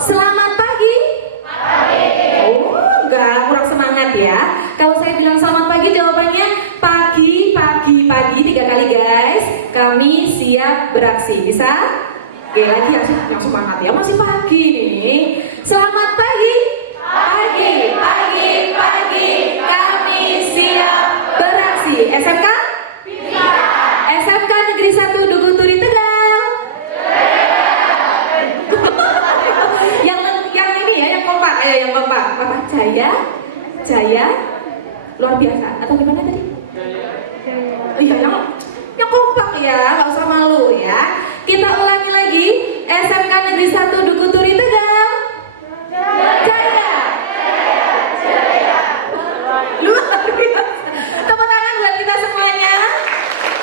Selamat pagi. Oh, enggak, kurang semangat ya. Kalau saya bilang selamat pagi, jawabannya pagi, pagi, pagi 3 kali guys. Kami siap beraksi. Bisa? Oke, lagi yang semangat ya. Masih pagi nih. Selamat pagi. Pagi, pagi, pagi. Kami siap beraksi. SMK? SMK Negeri 1 Dukuh Turi Tegal. yang ini ya, yang kompak. Ayo yang kompak. Apa? Jaya. Luar biasa. Atau gimana tadi? Iya, yang kompak ya, nggak usah malu ya. Kita ulangi lagi. SMK Negeri 1 Dukuh Turi Tegal. Jaya. Luar biasa. Tepuk tangan buat kita semuanya.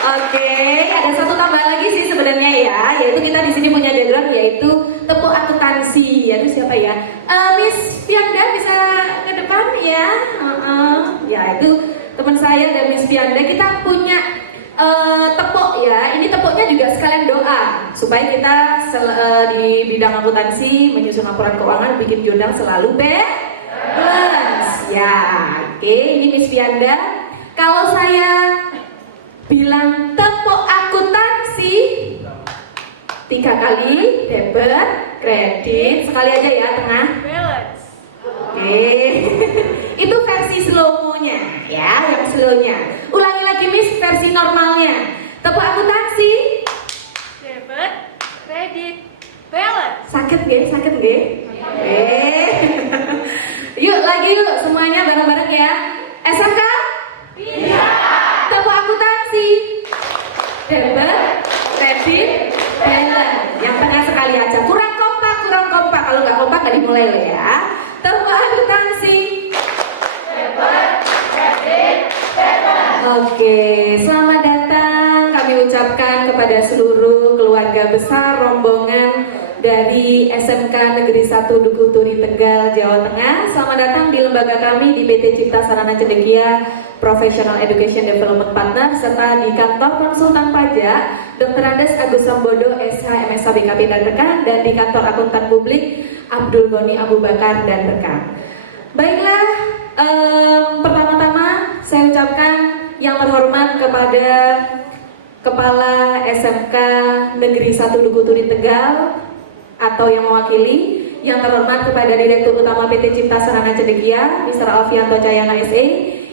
Oke, ada satu tambah lagi sih sebenarnya ya, yaitu kita di sini punya background yaitu tepuk akuntansi. Yaitu siapa ya? Miss Pianda bisa ke depan ya? Ya itu teman saya dan Miss Pianda. Kita punya tepuk ya. Ini tepuknya juga sekalian doa supaya kita di bidang akuntansi menyusun laporan keuangan, bikin jurnal selalu balance. Ya, oke. Ini Miss Pianda. Kalau saya bilang tepuk akuntansi 3 kali, debit, kredit, sekali aja ya tengah. Balance. Oke. Itu versi slow-nya ya, yang slow-nya. Ulangi lagi Miss versi normalnya. Tepuk akuntansi. Debit, kredit, balance. Sakit nggih? Yuk lagi yuk semuanya bareng-bareng ya. SMK? Bisa. Tepuk akuntansi. Debit, kredit, balance. Yang tengah sekali aja. Kurang kompak. Kalau nggak kompak nggak dimulai loh ya. Tepuk akuntansi. Debit, kredit, balance. Oke, selamat datang kami ucapkan kepada seluruh keluarga besar rombongan dari SMK Negeri 1 Dukuh Turi Tegal, Jawa Tengah. Selamat datang di lembaga kami di PT Cipta Sarana Cendekia Professional Education Development Partner serta di kantor konsultan pajak Dr. Andes Agus Sambodo SH MSH BKP dan rekan, dan di kantor akuntan publik Abdul Goni Abu Bakar dan rekan. Baiklah, pertama-tama saya ucapkan yang terhormat kepada Kepala SMK Negeri 1 Dukuh Turi Tegal atau yang mewakili, yang terhormat kepada Direktur Utama PT Cipta Sarana Cendekia Mr. Alfianto Cahyana SE,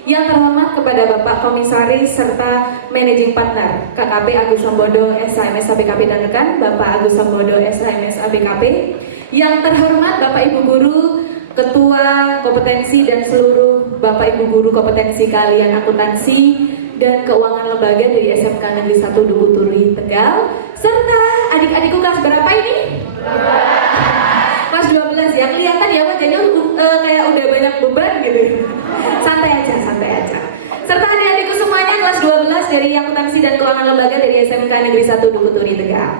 yang terhormat kepada Bapak Komisaris serta Managing Partner KKP Agus Sambodo SHMSH BKP dan rekan, Bapak Agus Sambodo SHMSH BKP, yang terhormat Bapak Ibu Guru, Ketua Kompetensi dan seluruh Bapak Ibu Guru kompetensi kalian akuntansi dan keuangan lembaga dari SMK Negeri 1 Dukuh Turi Tegal, serta adik-adikku kelas berapa ini? Kelas 12 ya, kelihatan ya wajahnya kayak udah banyak beban gitu. Santai aja. Serta adik-adikku semuanya kelas 12 dari akuntansi dan keuangan lembaga dari SMK Negeri 1 Dukuh Turi Tegal.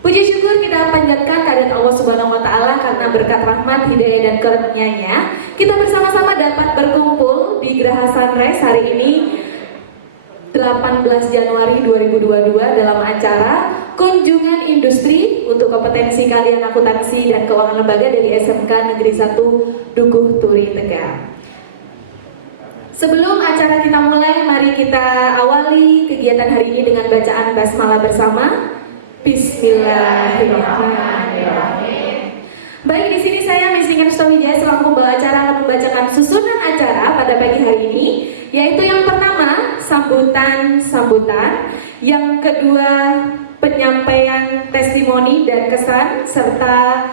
Puji syukur kita panjatkan kehadirat Allah Subhanahu wa Ta'ala karena berkat rahmat, hidayah dan karunia-Nya kita bersama-sama dapat berkumpul di Geraha Sunrise hari ini 18 Januari 2022 dalam acara kunjungan industri untuk kompetensi kalian akuntansi dan keuangan lembaga dari SMK Negeri 1 Dukuh Turi Tegal. Sebelum acara kita mulai, mari kita awali kegiatan hari ini dengan bacaan basmalah bersama. Bismillahirrahmanirrahim. Baik, di sini saya Miss Wijaya selaku pembawa acara akan membacakan susunan acara pada pagi hari ini, yaitu yang pertama sambutan, yang kedua penyampaian testimoni dan kesan serta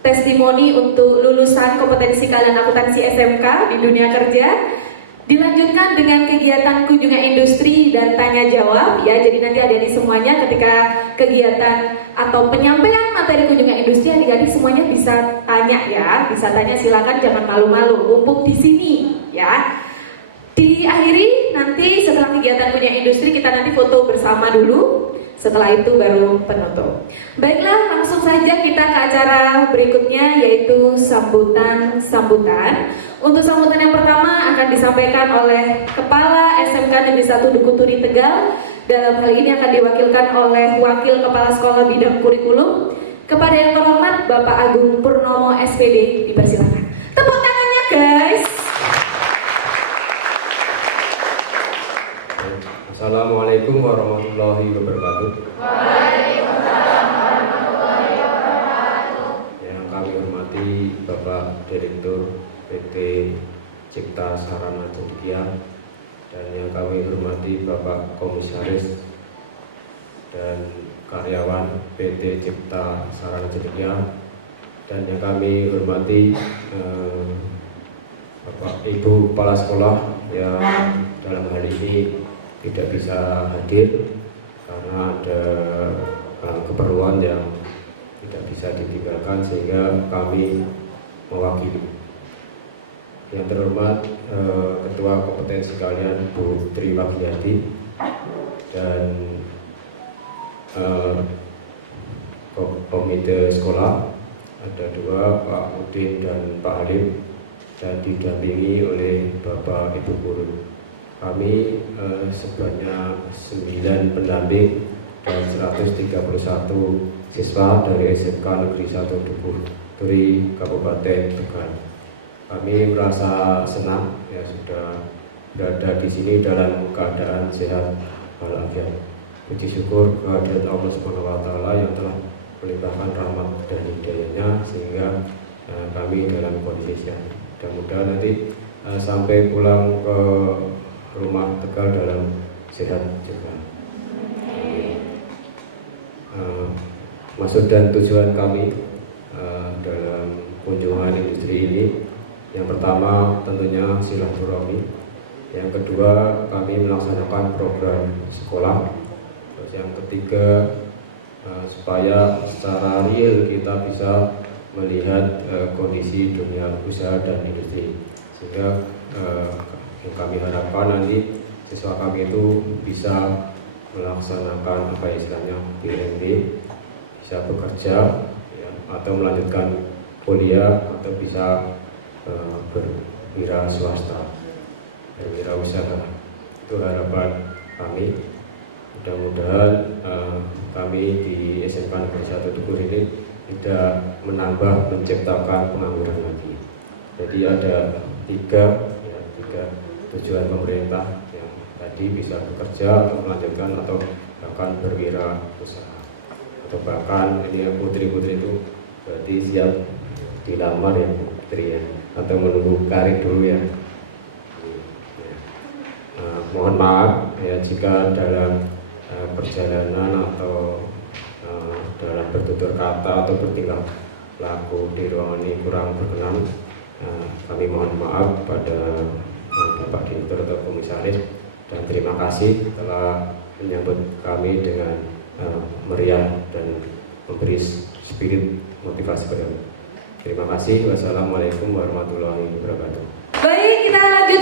testimoni untuk lulusan kompetensi kalian akuntansi SMK di dunia kerja. Dilanjutkan dengan kegiatan kunjungan industri dan tanya jawab ya. Jadi nanti adik-adik semuanya ketika kegiatan atau penyampaian materi kunjungan industri, adik-adik semuanya bisa tanya ya. Bisa tanya, silakan, jangan malu-malu, mumpung di sini ya. Diakhiri nanti setelah kegiatan kunjungan industri kita nanti foto bersama dulu. Setelah itu baru penutup. Baiklah, langsung saja kita ke acara berikutnya yaitu sambutan. Untuk sambutan yang pertama akan disampaikan oleh Kepala SMK Negeri 1 Dukuh Turi Tegal. Dalam hal ini akan diwakilkan oleh Wakil Kepala Sekolah Bidang Kurikulum. Kepada yang terhormat Bapak Agung Purnomo SPD. Dipersilakan. Tepuk tangannya guys. Assalamualaikum warahmatullahi wabarakatuh. Yang kami hormati Bapak Direktur PT Cipta Sarana Cendekia, dan yang kami hormati Bapak Komisaris dan karyawan PT Cipta Sarana Cendekia, dan yang kami hormati Bapak Ibu Kepala Sekolah yang dalam hal ini tidak bisa hadir karena ada keperluan yang tidak bisa ditinggalkan, sehingga kami mewakili. Yang terhormat Ketua Kompetensi sekalian Bu Tri Wagiati dan Komite Sekolah, ada dua, Pak Udin dan Pak Halim, dan didampingi oleh Bapak Ibu Guru. Kami sebanyak 9 pendamping dan 131 siswa dari SMK Negeri 1 Dukuh Turi Kabupaten Tegal. Kami merasa senang ya sudah berada di sini dalam keadaan sehat walafiat. Puji syukur kehadirat Allah Subhanahu wa taala yang telah melimpahkan rahmat dan hidayahnya sehingga kami dalam kondisi sehat. Mudah-mudahan nanti sampai pulang ke rumah Tegal dalam sehat juga. Maksud dan tujuan kami dalam kunjungan industri ini, yang pertama tentunya silaturahmi, yang kedua kami melaksanakan program sekolah, terus yang ketiga supaya secara real kita bisa melihat kondisi dunia usaha dan industri, sehingga yang kami harapkan nanti siswa kami itu bisa melaksanakan apa istilahnya PMB, bisa bekerja ya, atau melanjutkan kuliah atau bisa berwira swasta, berwirausaha. Itu harapan kami. Mudah-mudahan kami di SMK Negeri 1 Dukuh ini tidak menambah menciptakan pengangguran lagi. Jadi ada tiga tujuan pemerintah yang tadi bisa bekerja atau melanjutkan atau bahkan berwirausaha, atau bahkan ini putri-putri itu berarti siap dilamar ya putri ya, atau menunggu karir dulu ya. Mohon maaf ya jika dalam perjalanan atau dalam bertutur kata atau bertingkah laku di ruangan ini kurang berkenan. Kami mohon maaf pada Bapak Direktur atau Komisaris, dan terima kasih telah menyambut kami dengan meriah dan memberi spirit motivasi pada kami. Terima kasih. Wassalamualaikum warahmatullahi wabarakatuh. Baik, kita lanjut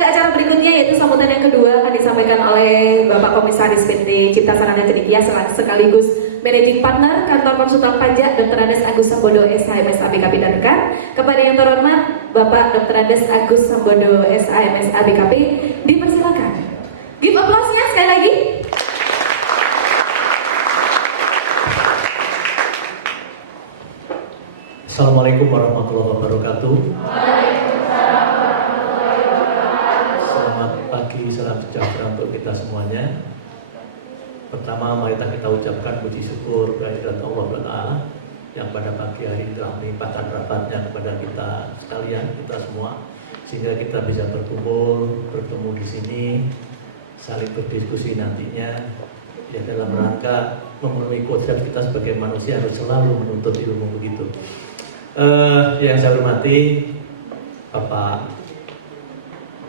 ke acara berikutnya, yaitu sambutan yang kedua akan disampaikan oleh Bapak Komisaris PT Cipta Sarana Cendekia sekaligus Managing Partner Kantor Konsultan Pajak Dr. Andes Agus Sambodo SHMS ABKP dan rekan. Kepada yang terhormat Bapak Dr. Andes Agus Sambodo SHMS ABKP, dipersilakan. Give applause-nya sekali lagi. Assalamualaikum warahmatullahi wabarakatuh. Selamat pagi, salam sejahtera untuk kita semuanya. Pertama, mari kita ucapkan puji syukur kehadirat Allah Ta'ala yang pada pagi hari ini telah melimpahkan rahmatnya kepada kita sekalian, kita semua, sehingga kita bisa berkumpul, bertemu di sini, saling berdiskusi nantinya, ya dalam rangka memenuhi kodrat kita sebagai manusia harus selalu menuntut ilmu begitu. Yang saya hormati Bapak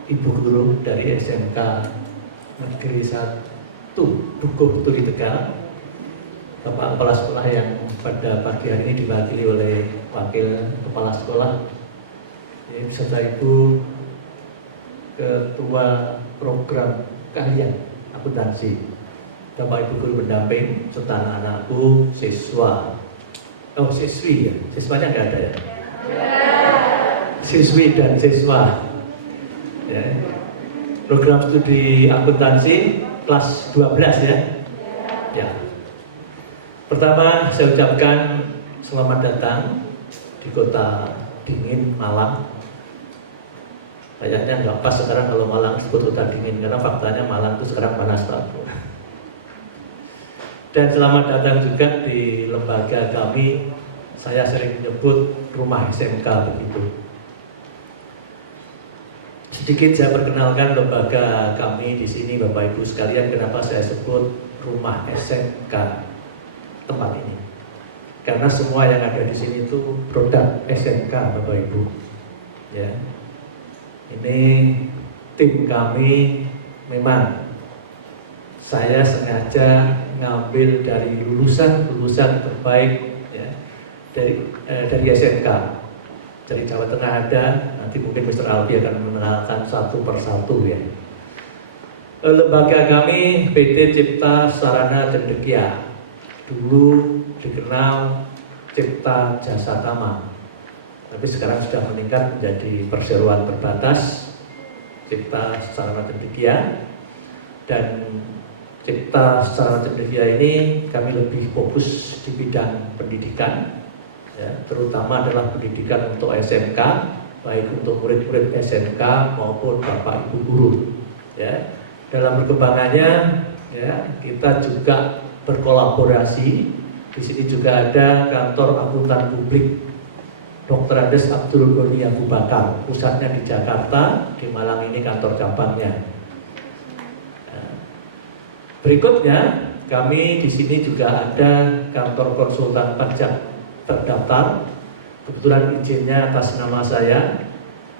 Ibu Guru dari SMK Negeri 1 Dukuh Turi Tegal, Bapak Kepala Sekolah yang pada pagi hari ini diwakili oleh Wakil Kepala Sekolah, serta Ibu Ketua Program Keahlian Akuntansi, Bapak Ibu Guru pendamping, serta anak-anakku, siswa, siswi ya, siswanya nggak ada ya? Siswi dan siswa ya. Program studi akuntansi kelas 12 ya. Ya. Pertama saya ucapkan Selamat datang di kota dingin Malang. Kayaknya nggak pas sekarang kalau Malang disebut kota dingin, karena faktanya Malang itu sekarang panas banget. Dan selamat datang juga di lembaga kami. Saya sering menyebut rumah SMK begitu. Sedikit saya perkenalkan lembaga kami di sini, Bapak Ibu sekalian. Kenapa saya sebut rumah SMK tempat ini? Karena semua yang ada di sini itu produk SMK, Bapak Ibu. Ya, ini tim kami. Memang saya sengaja ngambil dari lulusan terbaik ya, dari SMK. Dari Jawa Tengah ada, nanti mungkin Mr. Albi akan mengenalkan satu persatu ya. Lembaga kami PT Cipta Sarana Cendekia, dulu dikenal Cipta Jasa Tama, tapi sekarang sudah meningkat menjadi perseroan terbatas Cipta Sarana Cendekia. Dan Cipta Sarana Cendekia ini kami lebih fokus di bidang pendidikan ya, terutama adalah pendidikan untuk SMK, baik untuk murid-murid SMK maupun Bapak Ibu guru ya. Dalam perkembangannya ya, kita juga berkolaborasi. Di sini juga ada kantor akuntan publik Dr. Andes Abdul Ghani Abu Bakar, pusatnya di Jakarta, di Malang ini kantor cabangnya. Berikutnya, kami di sini juga ada kantor konsultan pajak terdaftar. Kebetulan izinnya atas nama saya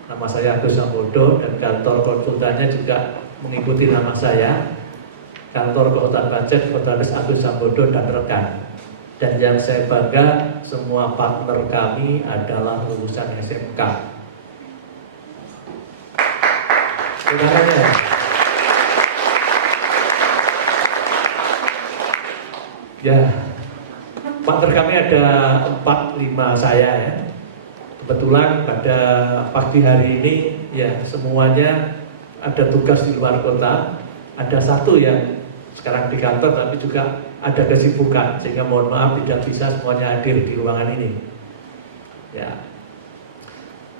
Agus Sambodo, dan kantor konsultannya juga mengikuti nama saya, kantor konsultan pajak Dr. Agus Sambodo dan rekan. Dan yang saya bangga, semua partner kami adalah lulusan SMK. Terima kasih. Ya, partner kami ada 4-5 saya ya. Kebetulan pada pagi hari ini ya semuanya ada tugas di luar kota. Ada satu yang sekarang di kantor tapi juga ada kesibukan, sehingga mohon maaf tidak bisa semuanya hadir di ruangan ini. Ya,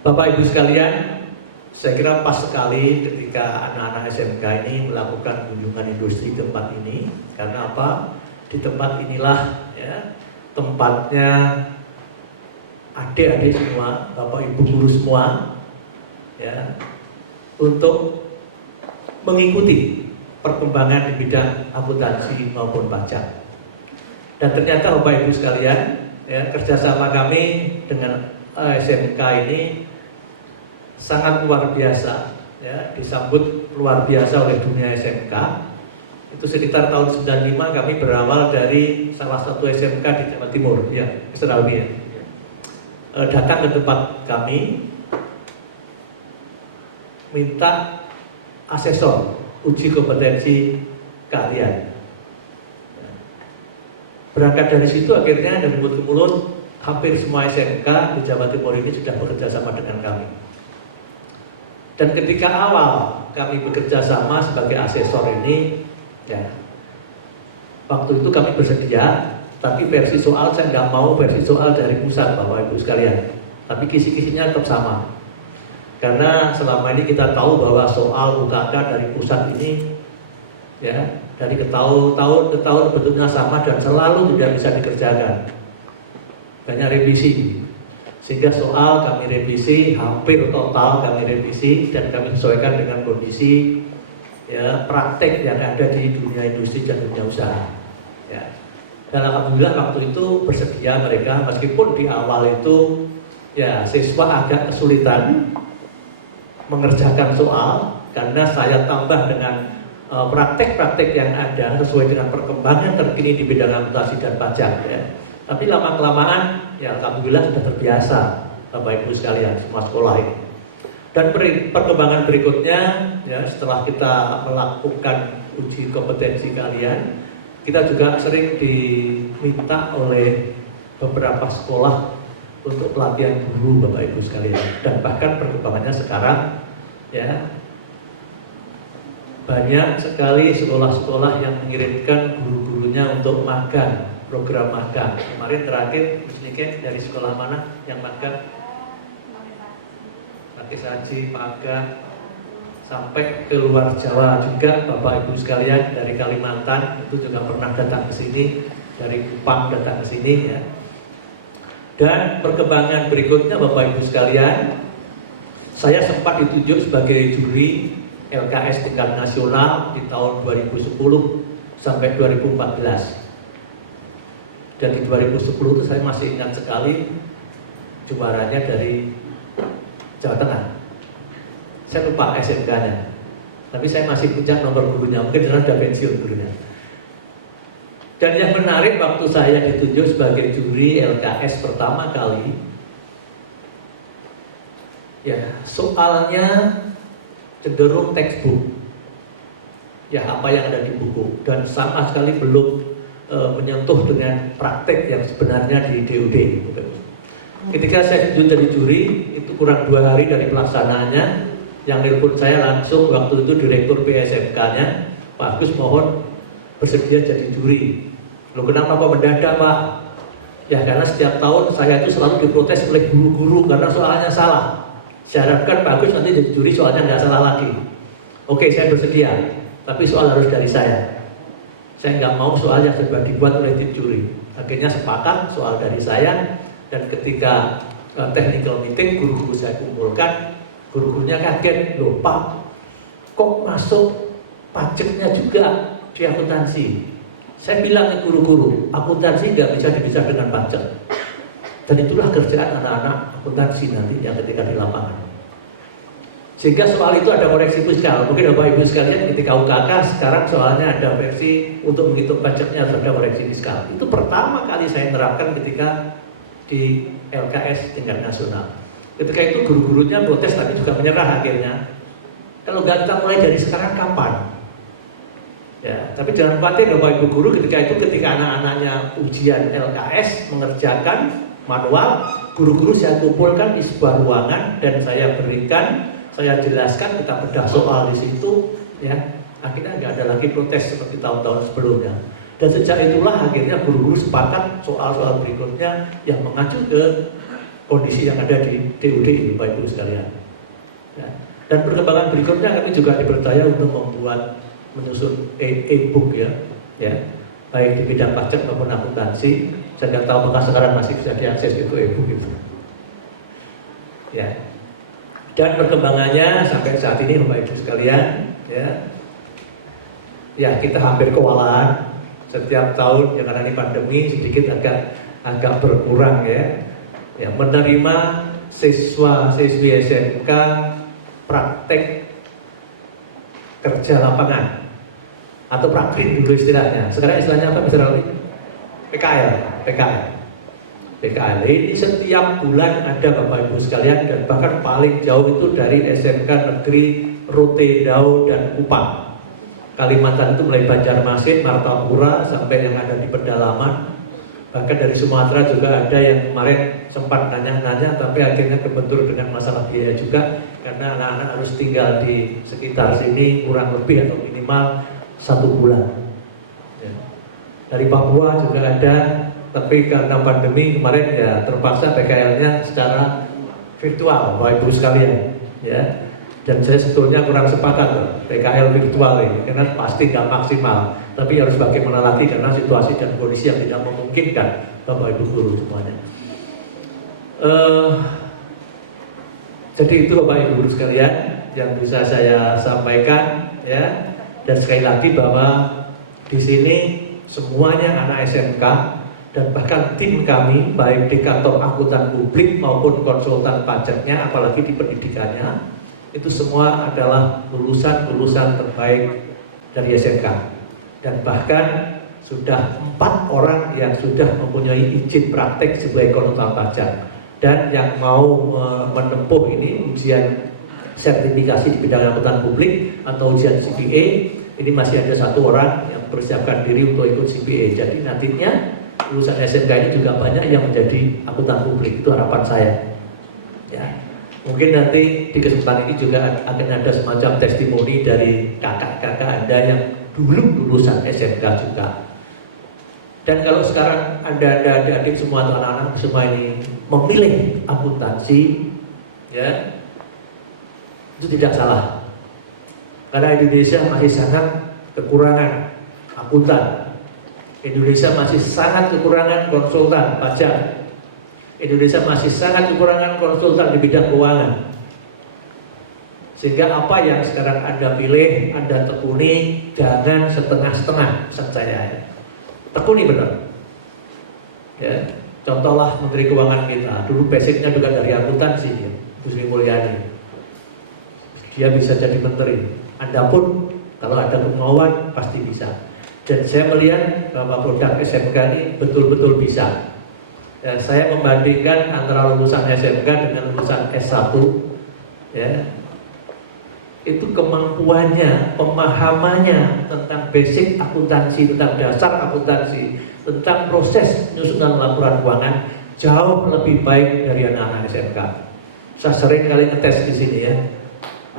Bapak Ibu sekalian, saya kira pas sekali ketika anak-anak SMK ini melakukan kunjungan industri tempat ini. Karena apa? Di tempat inilah ya, tempatnya adik-adik semua, Bapak Ibu guru semua ya, untuk mengikuti perkembangan di bidang akuntansi maupun pajak. Dan ternyata Bapak Ibu sekalian ya, kerjasama kami dengan SMK ini sangat luar biasa ya, disambut luar biasa oleh dunia SMK. Itu sekitar tahun 95 kami berawal dari salah satu SMK di Jawa Timur ya, Mr. Albi ya. Datang ke tempat kami minta asesor uji kompetensi keahlian. Berangkat dari situ akhirnya dari mulut ke mulut hampir semua SMK di Jawa Timur ini sudah bekerja sama dengan kami. Dan ketika awal kami bekerja sama sebagai asesor ini ya, waktu itu kami bersedia, tapi versi soal saya nggak mau versi soal dari pusat, Bapak Ibu sekalian. Tapi kisi-kisinya tetap sama. Karena selama ini kita tahu bahwa soal UKK dari pusat ini ya, dari tahun ke tahun bentuknya sama dan selalu tidak bisa dikerjakan. Banyak revisi. Sehingga soal kami revisi, hampir total kami revisi dan kami sesuaikan dengan kondisi ya, praktek yang ada di dunia industri dan dunia usaha. Ya. Dan alhamdulillah waktu itu bersedia mereka, meskipun di awal itu ya siswa agak kesulitan mengerjakan soal karena saya tambah dengan praktek-praktek yang ada sesuai dengan perkembangan terkini di bidang akuntansi dan pajak. Ya. Tapi lama-kelamaan ya alhamdulillah sudah terbiasa, Bapak Ibu sekalian, semua sekolah ini. Dan perkembangan berikutnya ya, setelah kita melakukan uji kompetensi kalian, kita juga sering diminta oleh beberapa sekolah untuk pelatihan guru, Bapak Ibu sekalian. Dan bahkan perkembangannya sekarang ya, banyak sekali sekolah-sekolah yang mengirimkan guru-gurunya untuk magang program magang. Kemarin terakhir sedikit dari sekolah mana yang magang? Pakis Haji, magang sampai ke luar Jawa juga, Bapak Ibu sekalian dari Kalimantan itu juga pernah datang ke sini, dari Kupang datang ke sini ya. Dan perkembangan berikutnya Bapak Ibu sekalian, saya sempat ditunjuk sebagai juri LKS tingkat nasional di tahun 2010 sampai 2014. Dan di 2010 itu saya masih ingat sekali juaranya dari Jawa Tengah. Saya lupa SMK-nya, tapi saya masih punya nomor gurunya, mungkin sudah pensiun gurunya. Dan yang menarik waktu saya ditunjuk sebagai juri LKS pertama kali, ya soalnya cenderung textbook, ya apa yang ada di buku, dan sama sekali belum menyentuh dengan praktek yang sebenarnya di DUD. Ketika saya ditunjuk jadi juri, itu kurang 2 hari dari pelaksanaannya, yang nelpon saya langsung waktu itu Direktur PSMK-nya, Pak Agus mohon bersedia jadi juri. Loh kenapa Pak mendadak Pak? Ya karena setiap tahun saya itu selalu diprotes oleh guru-guru karena soalnya salah. Saya harapkan Pak Agus nanti jadi juri soalnya nggak salah lagi. Oke, saya bersedia, tapi soal harus dari saya. Saya nggak mau soal yang sudah dibuat oleh tim juri. Akhirnya sepakat soal dari saya, dan ketika technical meeting guru-guru saya kumpulkan, guru-gurunya kaget, loh Pak, kok masuk pajaknya juga di akuntansi? Saya bilang ke guru-guru, akuntansi nggak bisa dipisah dengan pajak. Dan itulah kerjaan anak-anak akuntansi nanti yang ketika di lapangan. Sehingga soal itu ada koreksi fiskal. Mungkin Bapak Ibu sekalian ketika UKK sekarang soalnya ada versi untuk menghitung pajaknya harus ada koreksi fiskal. Itu pertama kali saya terapkan ketika di LKS tingkat nasional. Ketika itu guru-gurunya protes tapi juga menyerah akhirnya. Kalau nggak kita mulai dari sekarang kapan? Ya, tapi jangan khawatir Bapak Ibu guru ketika anak-anaknya ujian LKS mengerjakan manual, guru-guru saya kumpulkan di sebuah ruangan dan saya berikan, saya jelaskan, kita bedah soal di situ, ya akhirnya nggak ada lagi protes seperti tahun-tahun sebelumnya. Dan sejak itulah akhirnya guru-guru sepakat soal-soal berikutnya yang mengacu ke kondisi yang ada di DUD ini, Bapak Ibu sekalian. Ya. Dan perkembangan berikutnya kami juga dipercaya untuk menyusun e-book ya, baik di bidang pajak maupun akuntansi. Saya nggak tahu apakah sekarang masih bisa diakses itu e-book itu. Ya. Dan perkembangannya sampai saat ini Bapak Ibu sekalian, ya kita hampir kewalahan setiap tahun yang karena ini pandemi sedikit agak berkurang ya menerima siswa-siswi SMK praktek kerja lapangan atau praktik dulu istilahnya. Sekarang istilahnya apa Mr. Ali? PKL. Ini setiap bulan ada Bapak Ibu sekalian, dan bahkan paling jauh itu dari SMK Negeri Rote Dau dan Kupang. Kalimantan itu mulai Banjarmasin, Martapura sampai yang ada di pedalaman. Bahkan dari Sumatera juga ada yang kemarin sempat nanya-nanya, tapi akhirnya kebentur dengan masalah biaya juga, karena anak-anak harus tinggal di sekitar sini kurang lebih atau minimal 1 bulan. Ya. Dari Papua juga ada, tapi karena pandemi kemarin ya terpaksa PKL-nya secara virtual, Bapak Ibu sekalian. Ya. Dan saya sebetulnya kurang sepakat PKL virtual ini, karena pasti nggak maksimal. Tapi harus bagaimana lagi karena situasi dan kondisi yang tidak memungkinkan, Bapak Ibu guru semuanya. Jadi itu Bapak Ibu guru sekalian yang bisa saya sampaikan ya. Dan sekali lagi bahwa di sini semuanya anak SMK dan bahkan tim kami baik di kantor akuntan publik maupun konsultan pajaknya, apalagi di pendidikannya, itu semua adalah lulusan terbaik dari SMK. Dan bahkan sudah 4 orang yang sudah mempunyai izin praktek sebagai konsultan pajak. Dan yang mau menempuh ini ujian sertifikasi di bidang akuntan publik atau ujian CPA, ini masih ada 1 orang yang persiapkan diri untuk ikut CPA. Jadi nantinya lulusan SMK ini juga banyak yang menjadi akuntan publik, itu harapan saya. Ya. Mungkin nanti di kesempatan ini juga akan ada semacam testimoni dari kakak-kakak Anda yang dulu lulusan SMK juga. Dan kalau sekarang Anda adik-adik semua atau anak-anak semua ini memilih akuntansi, ya, itu tidak salah. Karena Indonesia masih sangat kekurangan akuntan. Indonesia masih sangat kekurangan konsultan pajak. Indonesia masih sangat kekurangan konsultan di bidang keuangan. Sehingga apa yang sekarang Anda pilih, Anda tekuni, jangan setengah-setengah pesan saya. Tekuni benar. Ya, contohlah Menteri Keuangan kita. Dulu basicnya juga dari akuntansi, ya, Bu Sri Mulyani. Dia bisa jadi menteri. Anda pun kalau ada kemauan pasti bisa. Dan saya melihat bahwa produk SMK ini betul-betul bisa. Ya, saya membandingkan antara lulusan SMK dengan lulusan S1, ya, itu kemampuannya, pemahamannya tentang basic akuntansi, tentang dasar akuntansi, tentang proses penyusunan laporan keuangan jauh lebih baik dari anak-anak SMK. Saya sering kali ngetes di sini, ya.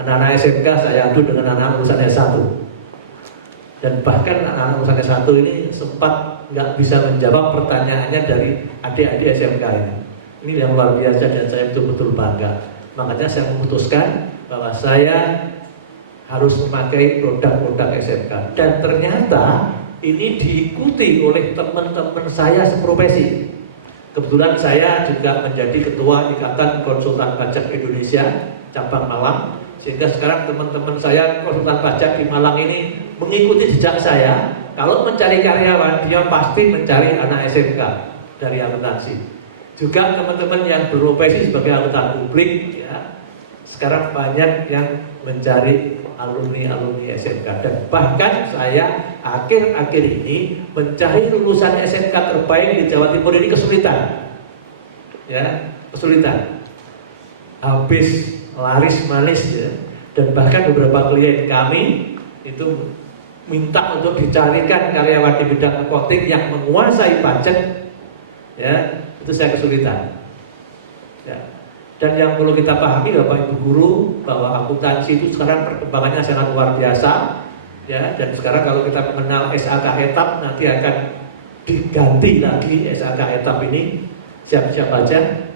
Anak-anak SMK saya adu dengan anak lulusan S1. Dan bahkan anak-anak lulusan S1 ini sempat nggak bisa menjawab pertanyaannya dari adik-adik SMK ini. Ini yang luar biasa dan saya betul-betul bangga. Makanya saya memutuskan bahwa saya harus memakai produk-produk SMK. Dan ternyata ini diikuti oleh teman-teman saya seprofesi. Kebetulan saya juga menjadi ketua Ikatan Konsultan Pajak Indonesia cabang Malang. Sehingga sekarang teman-teman saya konsultan pajak di Malang ini mengikuti jejak saya. Kalau mencari karyawan, dia pasti mencari anak SMK dari akuntansi. Juga teman-teman yang berprofesi sebagai akuntan publik, ya, sekarang banyak yang mencari alumni SMK. Dan bahkan saya akhir-akhir ini mencari lulusan SMK terbaik di Jawa Timur ini kesulitan. Ya, kesulitan. Habis laris manis, ya. Dan bahkan beberapa klien kami itu minta untuk dicarikan karyawan di bidang accounting yang menguasai pajak, ya, itu saya kesulitan. Ya. Dan yang perlu kita pahami Bapak Ibu Guru bahwa akuntansi itu sekarang perkembangannya sangat luar biasa, ya. Dan sekarang kalau kita mengenal SAK etap, nanti akan diganti lagi SAK etap ini, siap-siap aja,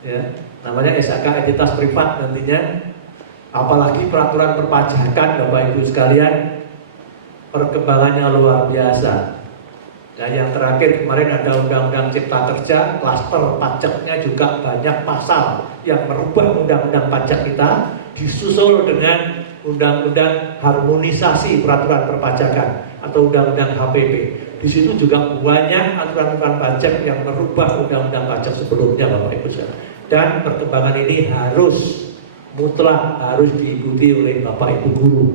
ya. Namanya SAK entitas privat nantinya. Apalagi peraturan perpajakan Bapak Ibu sekalian, perkembangannya luar biasa. Dan yang terakhir kemarin ada Undang-Undang Cipta Kerja, klaster pajaknya juga banyak pasal yang merubah undang-undang pajak kita, disusul dengan Undang-Undang Harmonisasi Peraturan Perpajakan atau Undang-Undang HPP. Di situ juga banyak aturan-aturan pajak yang merubah undang-undang pajak sebelumnya, Bapak Ibu sekalian. Dan perkembangan ini mutlak harus diikuti oleh Bapak Ibu Guru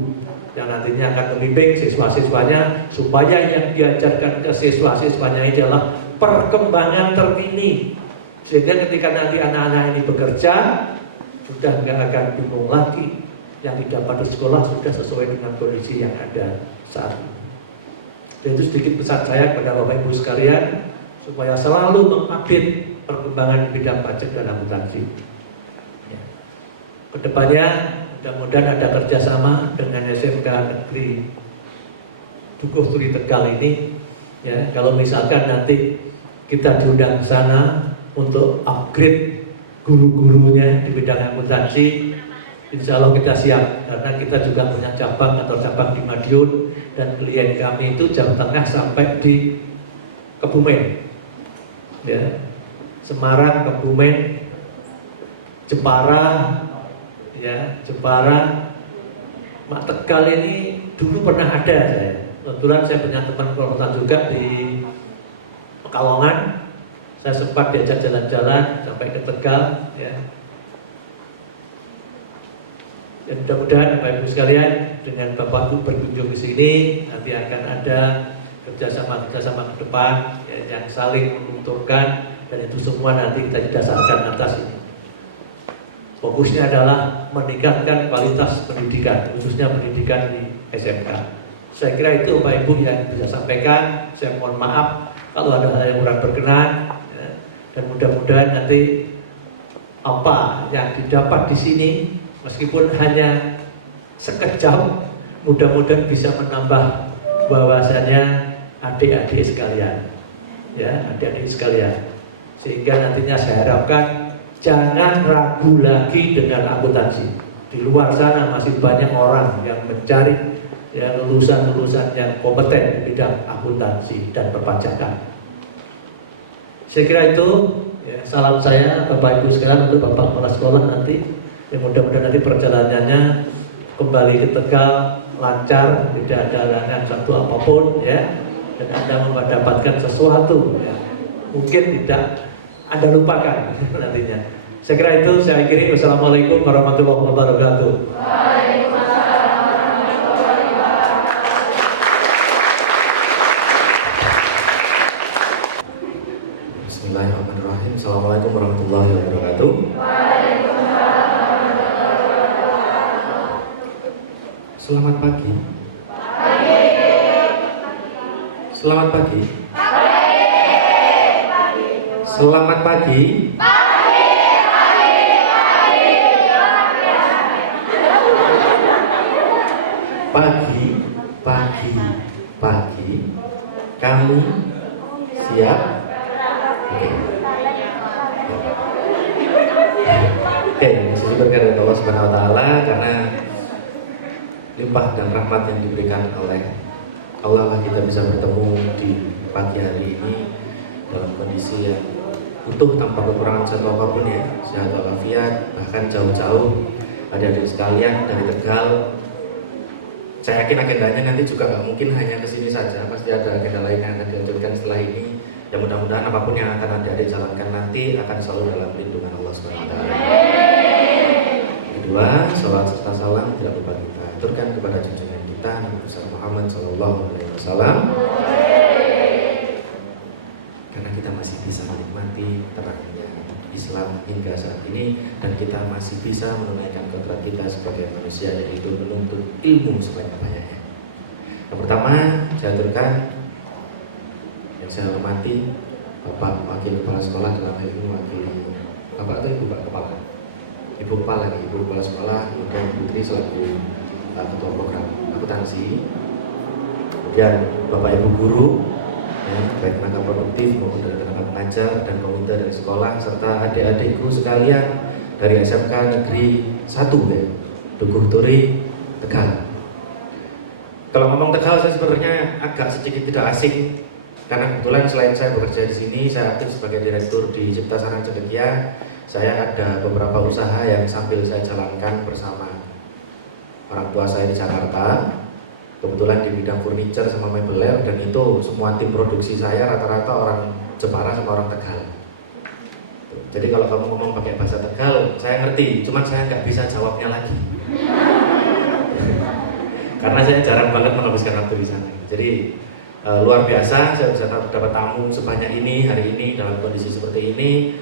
yang nantinya akan membimbing siswa-siswanya supaya yang diajarkan ke siswa-siswanya ini adalah perkembangan terkini, sehingga ketika nanti anak-anak ini bekerja sudah nggak akan bingung lagi, yang didapat di sekolah sudah sesuai dengan kondisi yang ada saat ini. Dan itu sedikit pesan saya kepada Bapak Ibu sekalian supaya selalu mengupdate perkembangan di bidang pajak dan akuntansi. Kedepannya mudah-mudahan ada kerjasama dengan SMK Negeri Dukuh Turi Tegal ini, ya. Kalau misalkan nanti kita diundang ke sana untuk upgrade guru-gurunya di bidang akuntansi, insya Allah kita siap, karena kita juga punya cabang atau cabang di Madiun, dan klien kami itu Jawa Tengah sampai di Kebumen, ya. Semarang, Kebumen, Jepara, ya, Jepara, Mak Tegal ini dulu pernah ada saya. Kebetulan saya punya teman konsultan juga di Pekalongan. Saya sempat diajak jalan-jalan sampai ke Tegal, ya. Dan mudah-mudahan Bapak Ibu sekalian dengan Bapak Ibu berkunjung di sini nanti akan ada kerjasama ke depan, ya, yang saling menguntungkan, dan itu semua nanti kita didasarkan atas ini. Fokusnya adalah meningkatkan kualitas pendidikan, khususnya pendidikan di SMK. Saya kira itu Bapak Ibu yang bisa sampaikan. Saya mohon maaf kalau ada hal yang kurang berkenan, ya. Dan mudah-mudahan nanti apa yang didapat di sini, meskipun hanya sekejap, mudah-mudahan bisa menambah bahwasannya adik-adik sekalian, ya adik-adik sekalian, sehingga nantinya saya harapkan jangan ragu lagi dengan akuntansi. Di luar sana masih banyak orang yang mencari ya, lulusan-lulusan yang kompeten di bidang akuntansi dan perpajakan. Saya kira itu ya, salam saya Bapak Ibu sekalian untuk Bapak Kepala Sekolah nanti. Ya, mudah-mudahan nanti perjalanannya kembali ke Tegal lancar, tidak ada halangan satu apapun ya, dan Anda mendapatkan sesuatu ya, mungkin tidak Anda lupakan nantinya. Saya kira itu, saya akhiri. Wassalamualaikum warahmatullahi wabarakatuh. Bismillahirrahmanirrahim. Assalamualaikum warahmatullahi wabarakatuh. Selamat pagi. Selamat pagi. Selamat pagi. Pagi. Kamu siap? Oke, syukur kepada Allah Subhanahu wa taala karena limpah dan rahmat yang diberikan oleh Allah kita bisa bertemu di pagi hari ini dalam kondisi yang utuh tanpa kekurangan satu apapun ya, sehat walafiat, bahkan jauh-jauh adik-adik sekalian dari Tegal. Saya yakin agendanya nanti juga nggak mungkin hanya kesini saja, pasti ada agenda lain yang akan dilanjutkan setelah ini. Ya mudah-mudahan apapun yang akan adik-adik jalankan nanti akan selalu dalam lindungan Allah SWT. Kedua, salawat serta salam tidak lupa kita aturkan kepada junjungan kita Nabi Muhammad SAW. Karena kita masih bisa menikmati terangnya Islam hingga saat ini, dan kita masih bisa menunaikan kodrat kita sebagai manusia, yaitu menuntut ilmu sebanyak-banyaknya. Yang pertama, saya aturkan yang saya hormati Bapak Wakil Kepala Sekolah, dalam hal ini wakil Bapak atau Ibu Pak Kepala? Ibu Kepala Sekolah untuk Putri selaku Ketua Program Akuntansi. Kemudian Bapak Ibu Guru ya, baik tenaga produktif maupun dari tenaga pengajar dan komite dari sekolah, serta adik-adikku sekalian dari SMK Negeri 1 ya, Dukuh Turi, Tegal. Kalau ngomong Tegal saya sebenarnya agak sedikit tidak asing karena kebetulan selain saya bekerja di sini, saya aktif sebagai direktur di Cipta Sarang Cedekia. Saya ada beberapa usaha yang sambil saya jalankan bersama orang tua saya di Jakarta. Kebetulan di bidang furniture sama meubiler, dan itu semua tim produksi saya rata-rata orang Jepara sama orang Tegal. Jadi kalau kamu ngomong pakai bahasa Tegal, saya ngerti, cuman saya nggak bisa jawabnya lagi. Karena saya jarang banget menghabiskan waktu di sana. Jadi luar biasa saya bisa dapat tamu sebanyak ini hari ini dalam kondisi seperti ini.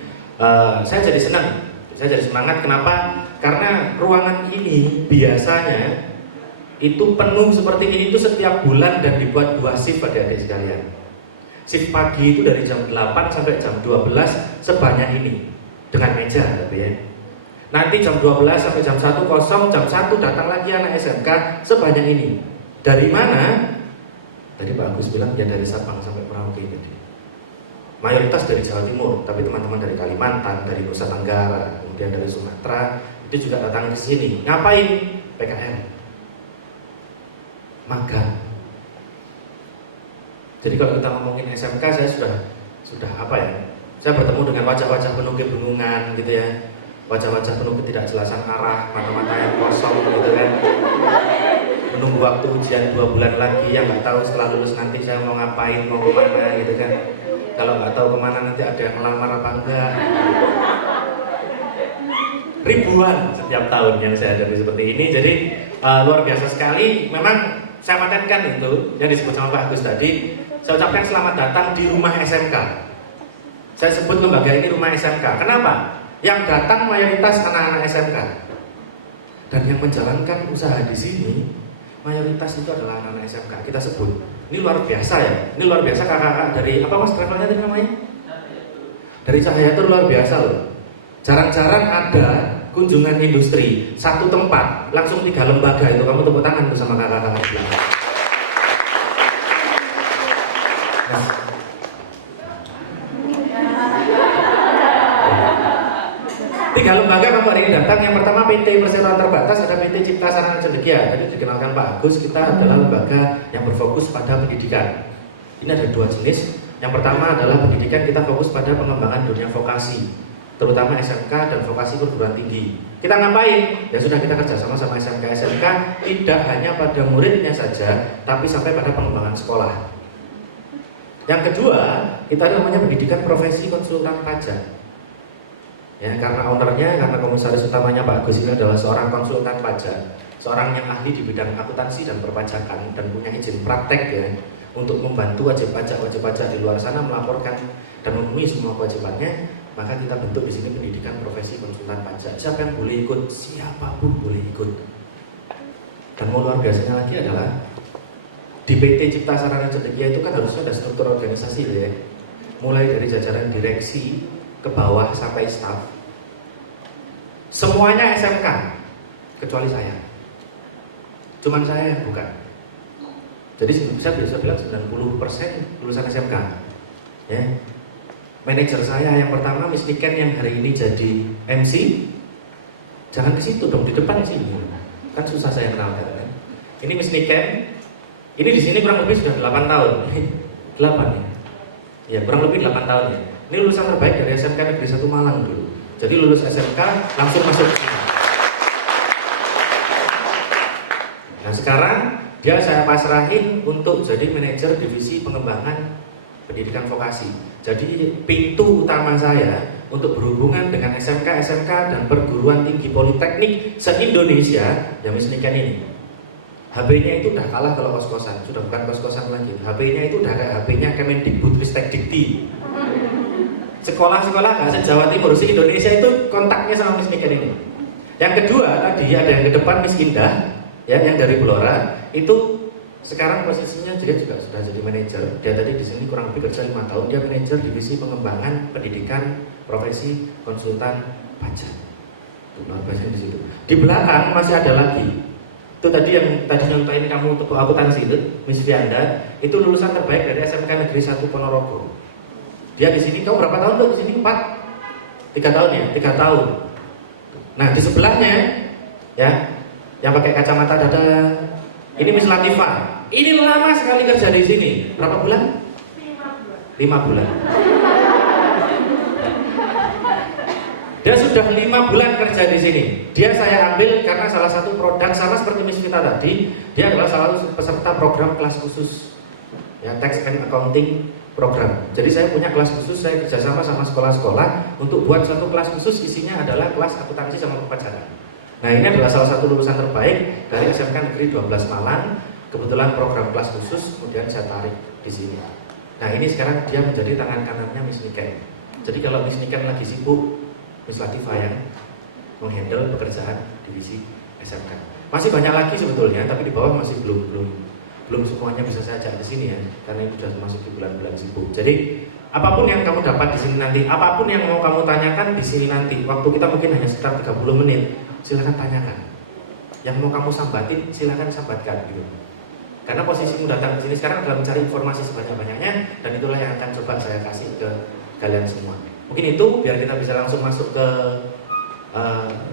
Saya jadi senang, saya jadi semangat. Kenapa? Karena ruangan ini biasanya itu penuh seperti ini itu setiap bulan dan dibuat 2 shift adik-adik sekalian. Shift pagi itu dari jam 8 sampai jam 12 sebanyak ini dengan meja tapi ya. Nanti jam 12 sampai jam 1 kosong, jam 1 datang lagi anak SMK sebanyak ini. Dari mana? Tadi Pak Agus bilang ya dari Sabang sampai Merauke gitu. Mayoritas dari Jawa Timur, tapi teman-teman dari Kalimantan, dari Nusa Tenggara, kemudian dari Sumatera itu juga datang ke sini. Ngapain? PKL. Magang. Jadi kalau kita ngomongin SMK, saya sudah apa ya? Saya bertemu dengan wajah-wajah penuh kebingungan gitu ya, wajah-wajah penuh ketidakjelasan arah, mata-mata yang kosong gitu kan. Menunggu waktu ujian 2 bulan lagi, yang nggak tahu setelah lulus nanti saya mau ngapain, mau kemana gitu kan. Kalau nggak tahu kemana nanti ada yang melamar apa enggak. Ribuan setiap tahun yang saya hadapi seperti ini. Jadi luar biasa sekali. Memang saya patenkan itu yang disebut sama Pak Agus tadi. Saya ucapkan selamat datang di rumah SMK. Saya sebut lembaga ini rumah SMK. Kenapa? Yang datang mayoritas anak-anak SMK. Dan yang menjalankan usaha di sini mayoritas itu adalah anak-anak SMK. Kita sebut. Ini luar biasa ya. Ini luar biasa kakak-kakak dari apa mas travelnya tadi namanya? Dari Cahaya itu luar biasa loh. Jarang-jarang ada kunjungan industri satu tempat langsung 3 lembaga itu. Kamu tepuk tangan bersama kakak-kakak di belakang. Tiga lembaga kamu hari ini datang. Yang pertama PT Perseroan Terbatas, ada PT Cipta Sarana Cendekia. Tadi dikenalkan Pak Agus, kita adalah lembaga yang berfokus pada pendidikan. Ini ada dua jenis. Yang pertama adalah pendidikan, kita fokus pada pengembangan dunia vokasi, terutama SMK dan vokasi perguruan tinggi. Kita ngapain? Ya sudah, kita kerjasama sama SMK. SMK tidak hanya pada muridnya saja, tapi sampai pada pengembangan sekolah. Yang kedua, kita namanya pendidikan profesi konsultan pajak. Ya, karena ownernya, karena komisaris utamanya Pak Agus ini adalah seorang konsultan pajak, seorang yang ahli di bidang akuntansi dan perpajakan dan punya izin praktek ya, untuk membantu wajib pajak di luar sana melaporkan dan memenuhi semua kewajibannya. Maka kita bentuk di sini pendidikan profesi konsultan pajak. Siapa yang boleh ikut? Siapapun boleh ikut. Dan mau luar biasanya lagi adalah di PT Cipta Sarana Cendekia itu kan harusnya ada struktur organisasi ya, mulai dari jajaran direksi ke bawah sampai staf. Semuanya SMK kecuali saya. Cuman saya yang bukan. Jadi bisa bilang 90% lulusan SMK. Ya. Manajer saya yang pertama Miss Niken yang hari ini jadi MC. Jangan ke situ dong, di depan sini. Kan susah saya kenal kan. Ini Miss Niken. Ini di sini kurang lebih sudah 8 tahun. 8 ya. Ya, kurang lebih 8 tahun ya. Ini lulusan terbaik dari SMK Negeri 1 Malang dulu. Jadi lulus SMK langsung masuk ke sini. Nah sekarang dia saya pasrahin untuk jadi manajer divisi pengembangan pendidikan vokasi. Jadi pintu utama saya untuk berhubungan dengan SMK dan perguruan tinggi politeknik se-Indonesia yang Miss Niken ini. HP-nya itu udah kalah kalau kos-kosan, sudah bukan kos-kosan lagi. HP-nya itu udah kayak HP-nya Kemendikbudristek Dikti. Sekolah-sekolah nggak se-Jawa Timur, se-Indonesia itu kontaknya sama Miss Niken ini. Yang kedua tadi ada yang ke depan Miss Indah, ya, yang dari Blora, itu sekarang posisinya dia juga sudah jadi manajer. Dia tadi di sini kurang lebih kerja 5 tahun. Dia manajer divisi pengembangan pendidikan profesi konsultan pajak. Luar biasa di situ. Di belakang masih ada lagi. Itu tadi yang tadi nyontohin kamu untuk akuntansi itu, Miss Fianda, itu lulusan terbaik dari SMK Negeri 1 Ponorogo. Dia di sini, kamu berapa tahun tuh di sini? 3 tahun ya? 3 tahun. Nah di sebelahnya, ya, yang pakai kacamata dada, ini Miss Latifah. Ini lama sekali kerja di sini. Berapa bulan? 5 bulan. Dia sudah 5 bulan kerja di sini. Dia saya ambil karena salah satu produk sama seperti Miss Vita tadi. Dia adalah salah satu peserta program kelas khusus, ya, Tax and Accounting program. Jadi saya punya kelas khusus. Saya kerjasama sama sekolah-sekolah untuk buat suatu kelas khusus. Isinya adalah kelas akuntansi sama perpajakan. Nah ini adalah salah satu lulusan terbaik dari SMK Negeri 12 Malang. Kebetulan program kelas khusus kemudian saya tarik di sini. Nah ini sekarang dia menjadi tangan kanannya Miss Niken. Jadi kalau Miss Niken lagi sibuk, Miss Latifah yang menghandle pekerjaan divisi SMK. Masih banyak lagi sebetulnya, tapi di bawah masih belum semuanya bisa saya ajak di sini ya, karena itu sudah masuk di bulan-bulan sibuk. Jadi apapun yang kamu dapat di sini nanti, apapun yang mau kamu tanyakan di sini nanti, waktu kita mungkin hanya sekitar 30 menit, silakan tanyakan. Yang mau kamu sambatin, silakan sambatkan gitu. Karena posisimu datang ke sini sekarang adalah mencari informasi sebanyak-banyaknya, dan itulah yang akan coba saya kasih ke kalian semua. Mungkin itu biar kita bisa langsung masuk ke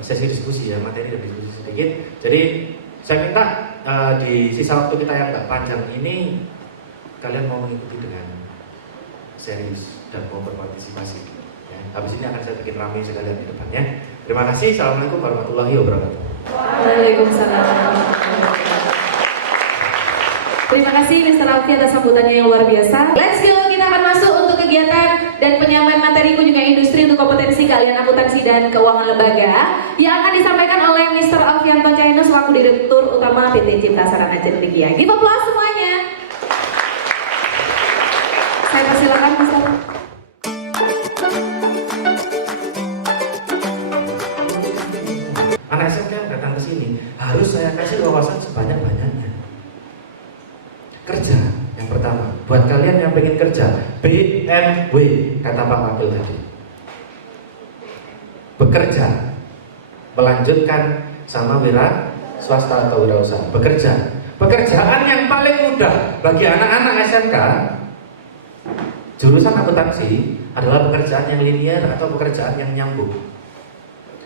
sesi diskusi ya, materi dan diskusi sedikit. Jadi saya minta di sisa waktu kita yang nggak panjang ini kalian mau mengikuti dengan serius dan mau berpartisipasi. Ya. Habis ini akan saya bikin ramai sekalian di depannya. Terima kasih. Assalamualaikum warahmatullahi wabarakatuh. Waalaikumsalam. Terima kasih Mr. Alfi atas sambutannya yang luar biasa. Let's go, kita akan masuk untuk kegiatan dan penyampaian materi kunjungan industri untuk kompetensi kalian akuntansi dan keuangan lembaga yang akan disampaikan oleh Mr. Alfianto Caino selaku Direktur Utama PT Cipta Sarana Cendekia. Give applause semuanya. Saya persilakan Mr. Anak SMK yang datang ke sini harus saya kasih wawasan sebanyak-banyaknya. Kerja yang pertama, buat kalian yang pengen kerja, BMW kata Pak Wakil tadi. Bekerja, melanjutkan sama wira swasta atau wirausaha. Bekerja, pekerjaan yang paling mudah bagi anak-anak SMK Jurusan akuntansi adalah pekerjaan yang linear atau pekerjaan yang nyambung.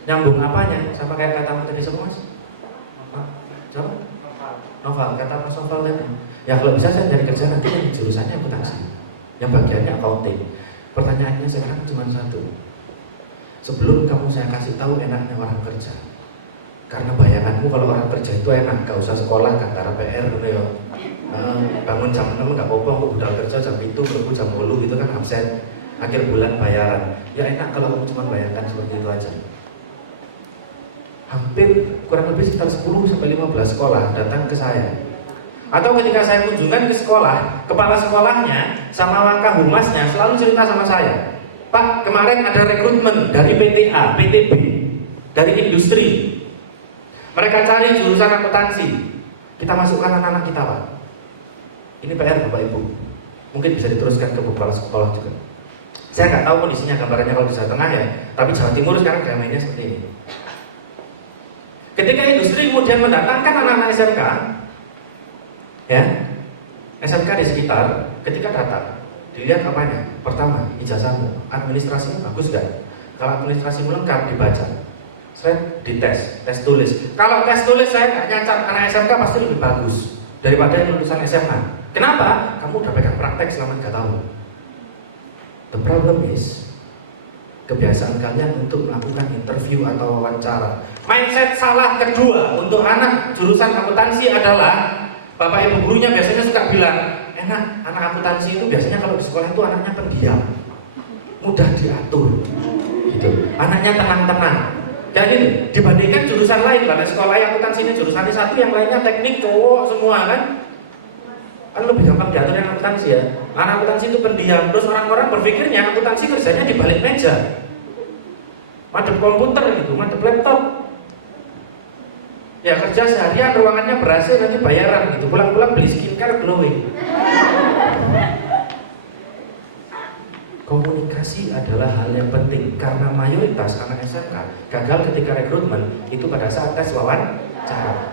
Nyambung apanya? Sama kayak kata tadi semua, Mas? Coba? Novel, kata Mas Novel tadi. Ya kalau bisa saya cari kerja nanti yang jurusannya akuntansi, yang bagiannya accounting. Pertanyaannya sekarang cuma satu. Sebelum kamu saya kasih tahu enaknya orang kerja, karena bayanganmu kalau orang kerja itu enak, gak usah sekolah, gak antara PR gitu ya. Bangun jam 6 gak apa-apa, aku budal kerja jam itu, berbu jam 10 itu kan absen, akhir bulan bayaran. Ya enak kalau kamu cuma bayangkan seperti itu aja. Hampir kurang lebih sekitar 10-15 sekolah datang ke saya. Atau ketika saya kunjungan ke sekolah, kepala sekolahnya sama langkah humasnya selalu cerita sama saya, Pak, kemarin ada rekrutmen dari PTA, PTB, dari industri. Mereka cari jurusan akuntansi. Kita masukkan anak-anak kita, Pak. Ini PR Bapak Ibu. Mungkin bisa diteruskan ke kepala sekolah juga. Saya nggak tahu kondisinya gambarannya kalau di Jawa Tengah ya, tapi Jawa Timur sekarang gambarnya seperti ini. Ketika industri kemudian mendatangkan anak-anak SMK, ya, SMK di sekitar, ketika datang, dilihat apanya? Pertama, ijazahmu, administrasinya bagus gak? Kalau administrasimu lengkap dibaca, dites, tes tulis. Kalau tes tulis saya nggak nyacap anak SMK pasti lebih bagus daripada yang lulusan SMA. Kenapa? Kamu udah pegang praktek selama 3 tahun. The problem is kebiasaan kalian untuk melakukan interview atau wawancara. Mindset salah kedua untuk anak jurusan akuntansi adalah Bapak Ibu gurunya biasanya suka bilang, enak, anak akuntansi itu biasanya kalau di sekolah itu anaknya pendiam, mudah diatur, gitu. Anaknya tenang-tenang. Jadi dibandingkan jurusan lain, pada sekolah yang akuntansi ini jurusannya satu, yang lainnya teknik cowok semua kan lebih gampang diatur yang akuntansi ya. Anak akuntansi itu pendiam, terus orang-orang berpikirnya akuntansi kerjanya di balik meja, madep komputer gitu, madep laptop. Ya kerja seharian, ruangannya berhasil, nanti bayaran gitu, pulang-pulang beli skincare glowing. Komunikasi adalah hal yang penting karena mayoritas anak SMK gagal ketika rekrutmen itu pada saat tes wawancara.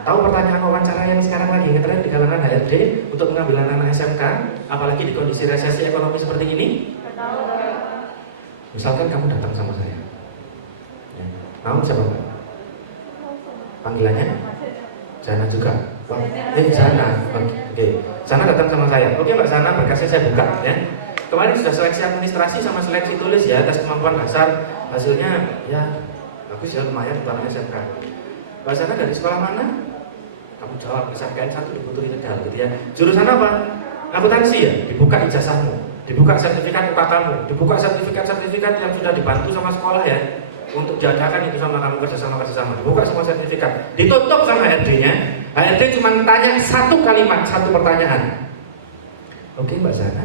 Tahu pertanyaan wawancara yang sekarang lagi ngetren di kalangan HRD untuk mengambil anak SMK, apalagi di kondisi resesi ekonomi seperti ini? Misalkan kamu datang sama saya, ya. Kamu siapa? Panggilannya? Jana juga. Jana. Oke. Jana datang sama saya. Oke Mbak Jana, berkasnya saya buka ya. Kemarin sudah seleksi administrasi sama seleksi tulis ya, tes kemampuan dasar. Hasilnya ya bagus ya, lumayan untuk anak SMK. Mbak Jana dari sekolah mana? Kamu jawab, misalkan 1 di Putri Tegal gitu ya. Jurusan apa? Akuntansi ya. Dibuka ijazahmu, dibuka sertifikat UKK-mu, dibuka sertifikat yang sudah dibantu sama sekolah ya, untuk diadakan itu sama kamu kerjasama. Dibuka semua sertifikat, ditutup sama HRD-nya. HRD cuma tanya 1 kalimat, 1 pertanyaan. Oke Mbak Zana,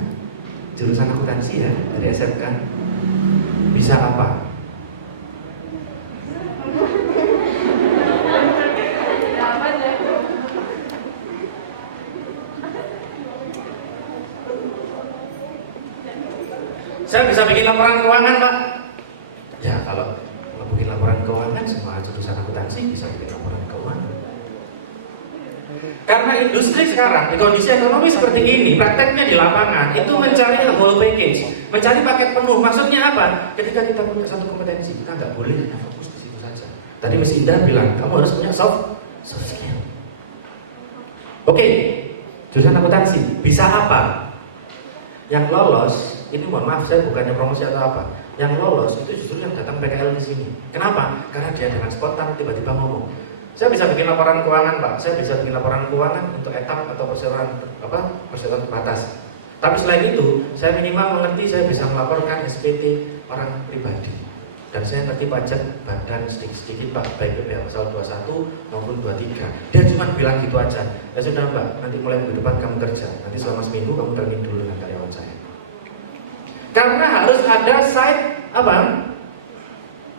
jurusan akuntansi ya dari SMK, bisa apa? Saya bisa bikin laporan keuangan Pak. Ya kalau bikin laporan keuangan, semua jurusan akuntansi bisa bikin laporan keuangan. Karena industri sekarang di kondisi ekonomi seperti ini, prakteknya di lapangan itu mencari whole package, mencari paket penuh. Maksudnya apa? Ketika kita punya satu kompetensi, kita nggak boleh hanya fokus di situ saja. Tadi Miss Indah bilang, kamu harus punya soft skill. Oke, jurusan akuntansi bisa apa? Yang lolos, ini mohon maaf saya bukannya promosi atau apa. Yang lolos itu justru yang datang PKL di sini. Kenapa? Karena dia dengan spontan tiba-tiba ngomong, saya bisa bikin laporan keuangan Pak, saya bisa bikin laporan keuangan untuk etap atau perseroan terbatas. Tapi selain itu, saya minimal mengerti saya bisa melaporkan SPT orang pribadi. Dan saya ngerti pajak badan sedikit-sedikit Pak, baik PPh pasal 21 maupun 23. Dia cuma bilang gitu aja. Ya sudah Mbak, nanti mulai minggu depan kamu kerja. Nanti selama seminggu kamu training dulu dengan karyawan saya. Karena harus ada side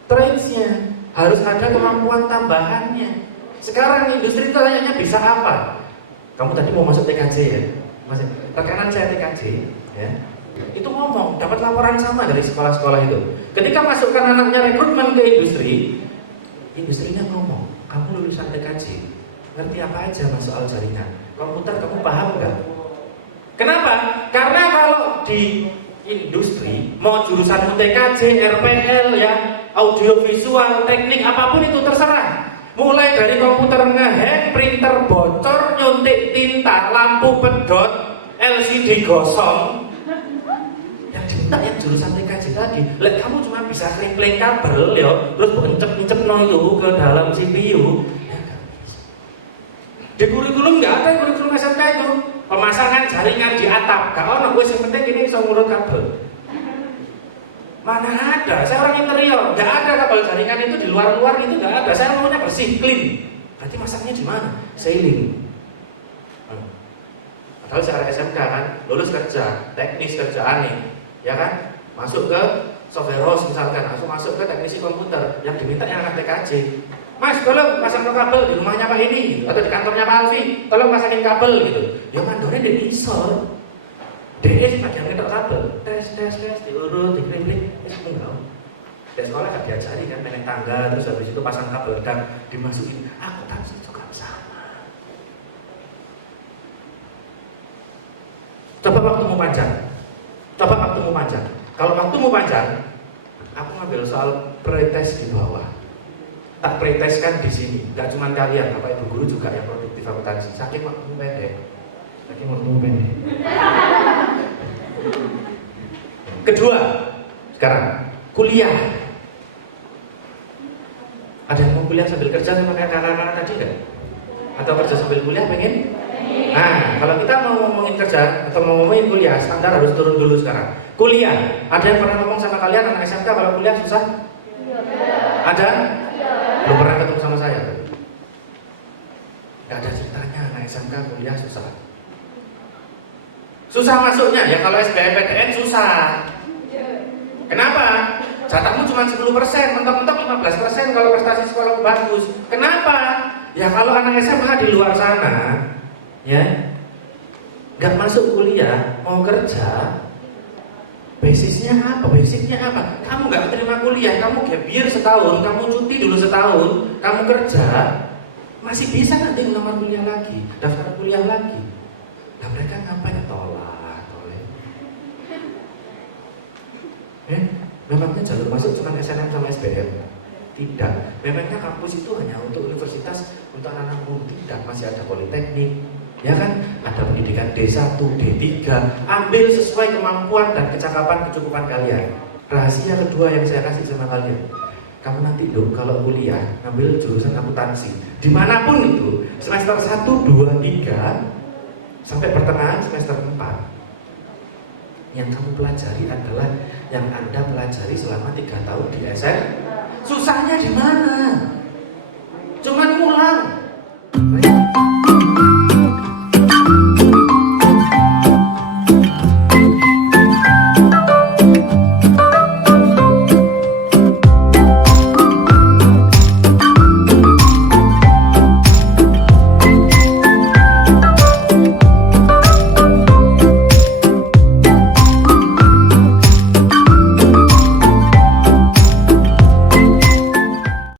trades-nya, harus ada kemampuan tambahannya. Sekarang industri itu tanyanya bisa apa? Kamu tadi mau masuk TKJ ya? Mas, rekanan saya TKJ ya. Itu ngomong, dapat laporan sama dari sekolah-sekolah itu. Ketika masukkan anaknya rekrutmen ke industri, industrinya ngomong, kamu lulusan TKJ, ngerti apa aja mas soal jaringan? Komputer kamu paham nggak? Kenapa? Karena kalau di industri, mau jurusan UTKJ, RPL, ya, audiovisual, teknik, apapun itu terserah. Mulai dari komputer ngehack, printer bocor, nyuntik tinta, lampu pedot, LCD gosong. Yang diminta yang jurusan TKJ tadi, lek kamu cuma bisa kripleng kabel, ya, terus encep-encep itu ke dalam CPU. Ya, di kurikulum nggak ada kurikulum SMK itu. Pemasangan jaringan di atap, gak ono, gue yang penting ini bisa ngurut kabel. Mana ada, saya orang interior, gak ada kabel jaringan itu di luar-luar itu gak ada. Saya maunya bersih, clean. Berarti masaknya di mana? Sailing. Padahal secara SMK kan, lulus kerja, teknis kerja aneh, ya kan? Masuk ke software house misalkan, langsung masuk ke teknisi komputer, yang diminta yang anak TKJ. Mas, tolong pasang kabel di rumahnya Pak ini atau di kantornya Pak Alfi, tolong pasangin kabel gitu. Ya mandornya dia isol. Dia bagian ngetok kabel, tes, diurut, diklik, enggak. Di sekolah gak diajari kan, main tangga, terus habis itu pasang kabel dan dimasukin. Akuntansi juga sama. Coba waktumu panjang. Kalau waktumu panjang, aku ngambil soal pretest di bawah. Tak preteskan di sini, gak cuma kalian, Bapak Ibu guru juga yang produktif akuntansi. Saking waktumu pendek. Kedua, sekarang kuliah. Ada yang mau kuliah sambil kerja sama kayak kakak-kakak tadi kan? Atau kerja sambil kuliah pengen? Nah, kalau kita mau ngomongin kerja atau mau ngomongin kuliah, standar harus turun dulu sekarang. Kuliah, ada yang pernah ngomong sama kalian anak SMK kalau kuliah susah? Ada? Belum pernah ketemu sama saya. Gak ada ceritanya anak SMK kuliah susah. Susah masuknya, ya kalau SBMPTN susah. Kenapa? Jatahmu cuma 10%, mentok-mentok 15% kalau prestasi sekolah bagus. Kenapa? Ya kalau anak SMA di luar sana, ya, gak masuk kuliah, mau kerja, basisnya apa? Kamu gak terima kuliah, kamu gap year setahun, kamu cuti dulu setahun, kamu kerja, masih bisa nanti ngelamar kuliah lagi, daftar kuliah lagi. Nah mereka ngapain? Tolak. Memangnya jalur masuk cuma SNM sama SBM? Tidak. Memangnya kampus itu hanya untuk universitas, untuk anak-anak umum? Tidak. Masih ada politeknik, ya kan? Ada pendidikan D1, D3. Ambil sesuai kemampuan dan kecakapan kecukupan kalian. Rahasia kedua yang saya kasih sama kalian, kamu nanti dong kalau kuliah ngambil jurusan akuntansi, dimanapun itu, semester 1, 2, 3 sampai pertengahan semester 4, yang kamu pelajari adalah yang Anda pelajari selama 3 tahun di SN. Susahnya di mana?